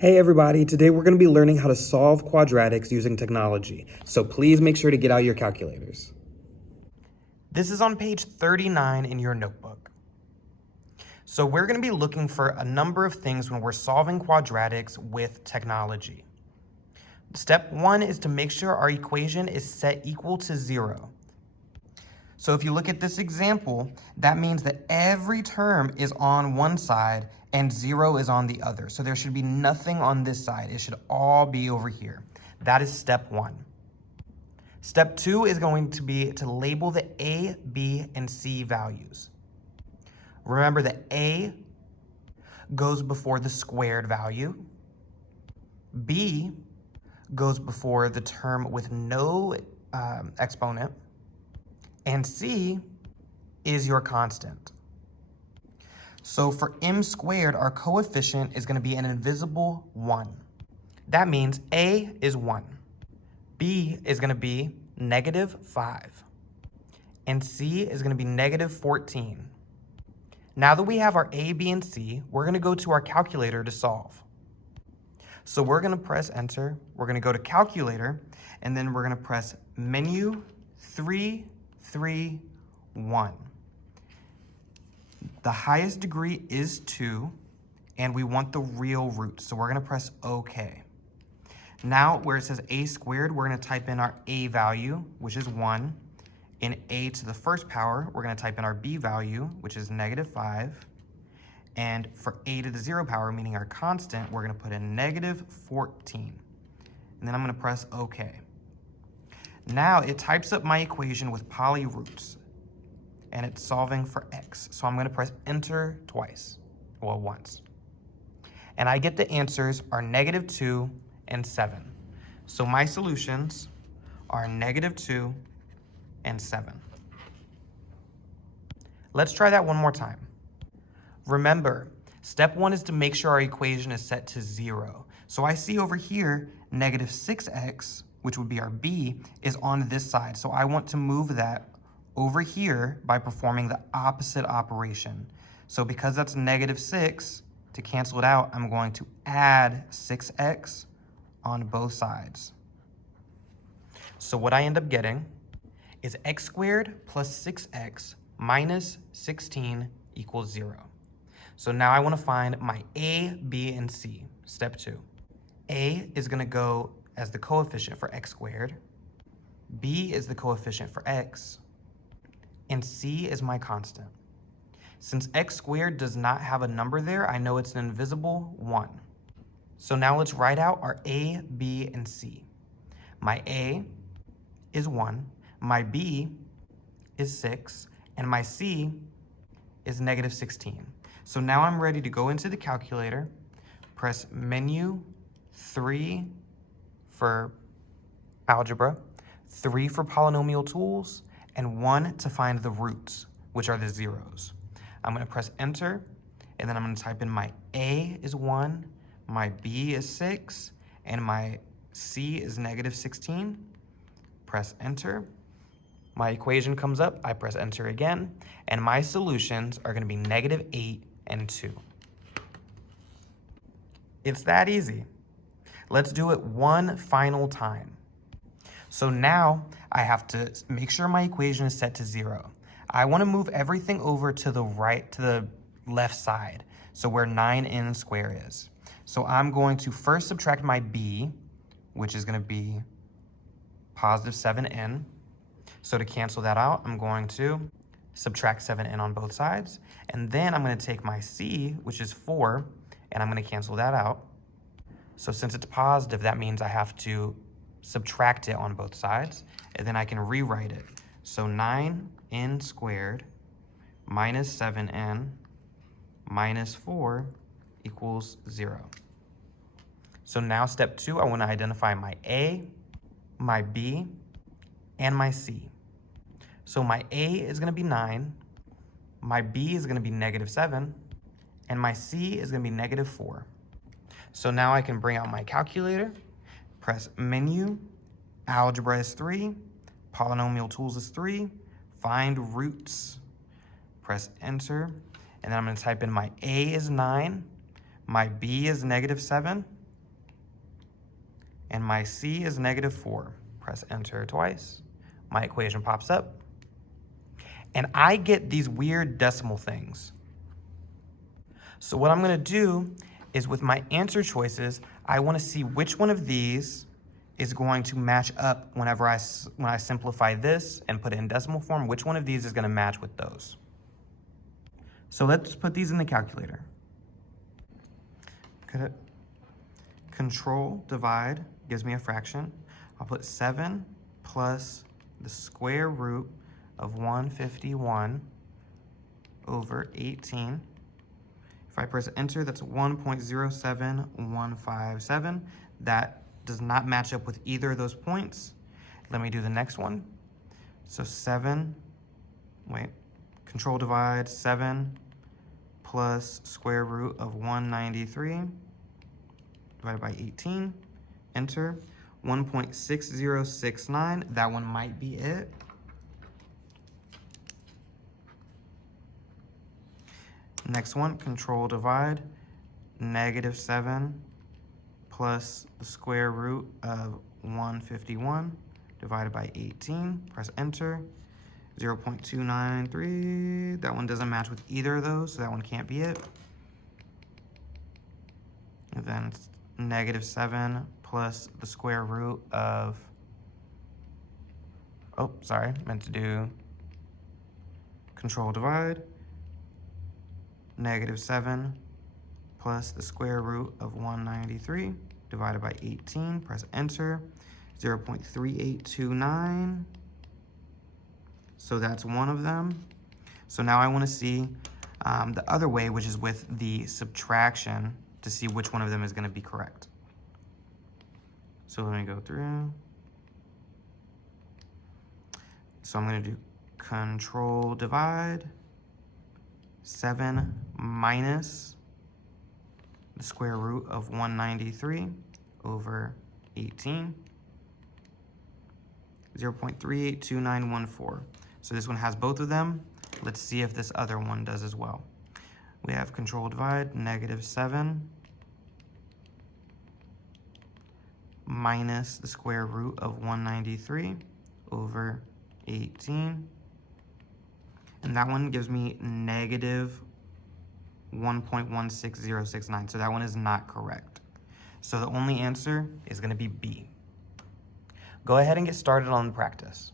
Hey everybody, today we're going to be learning how to solve quadratics using technology. So please make sure to get out your calculators. This is on page 39 in your notebook. So we're going to be looking for a number of things when we're solving quadratics with technology. Step 1 is to make sure our equation is set equal to 0. So if you look at this example, that means that every term is on one side and 0 is on the other. So there should be nothing on this side. It should all be over here. That is step 1. Step 2 is going to be to label the A, B, and C values. Remember that A goes before the squared value. B goes before the term with no exponent. And C is your constant. So for m squared, our coefficient is going to be an invisible 1. That means A is 1. B is going to be -5. And C is going to be -14. Now that we have our A, B, and C, we're going to go to our calculator to solve. So we're going to press enter. We're going to go to calculator, and then we're going to press menu 3, 3, 1. The highest degree is 2, and we want the real root, so we're going to press OK. Now, where it says a squared, we're going to type in our a value, which is 1. In a to the first power, we're going to type in our b value, which is -5. And for a to the 0 power, meaning our constant, we're going to put in -14. And then I'm going to press OK. Now it types up my equation with polyroots, and it's solving for x. So I'm going to press enter twice, well, once. And I get the answers are -2 and 7. So my solutions are -2 and 7. Let's try that one more time. Remember, step 1 is to make sure our equation is set to 0. So I see over here -6x, which would be our b, is on this side. So I want to move that over here by performing the opposite operation. So because that's -6, to cancel it out, I'm going to add 6x on both sides. So what I end up getting is x squared plus 6x minus 16 equals 0. So now I want to find my a, b, and c. Step 2. A is going to go as the coefficient for x squared. B is the coefficient for x. And c is my constant. Since x squared does not have a number there, I know it's an invisible 1. So now let's write out our a, b, and c. My a is 1, my b is 6, and my c is -16. So now I'm ready to go into the calculator, press menu 3 for algebra, 3 for polynomial tools, and 1 to find the roots, which are the zeros. I'm going to press enter, and then I'm going to type in my a is 1, my b is 6, and my c is -16. Press enter. My equation comes up, I press enter again, and my solutions are going to be -8 and 2. It's that easy. Let's do it one final time. So now I have to make sure my equation is set to 0. I want to move everything over to the right, to the left side, so where 9n squared is. So I'm going to first subtract my b, which is going to be +7n. So to cancel that out, I'm going to subtract 7n on both sides. And then I'm going to take my c, which is 4, and I'm going to cancel that out. So since it's positive, that means I have to subtract it on both sides, and then I can rewrite it. So 9n squared minus 7n minus 4 equals 0. So now step 2, I want to identify my a, my b, and my c. So my a is going to be 9, my b is going to be -7, and my c is going to be -4. So now I can bring out my calculator, press menu, algebra is 3, polynomial tools is 3, find roots, press enter, and then I'm going to type in my a is 9, my b is -7, and my C is -4. Press enter twice. My equation pops up. And I get these weird decimal things. So what I'm gonna do is with my answer choices, I wanna see which one of these is going to match up when I simplify this and put it in decimal form, which one of these is gonna match with those. So let's put these in the calculator. Control divide gives me a fraction. I'll put 7 plus the square root of 151 over 18. If I press enter, that's 1.07157. That does not match up with either of those points. Let me do the next one. So control divide, 7 plus square root of 193 divided by 18, enter. 1.6069, that one might be it. Next one, control divide, -7 plus the square root of 151 divided by 18, press enter. 0.293, that one doesn't match with either of those, so that one can't be it. And then it's -7 plus the square root of, meant to do control divide, -7 plus the square root of 193 divided by 18, press enter, 0.3829. So that's one of them. So now I want to see the other way, which is with the subtraction, to see which one of them is going to be correct. So let me go through. So I'm going to do control divide, 7 minus the square root of 193 over 18, 0.382914. So this one has both of them. Let's see if this other one does as well. We have control divide, -7 minus the square root of 193 over 18. And that one gives me -1.16069. So that one is not correct. So the only answer is going to be B. Go ahead and get started on the practice.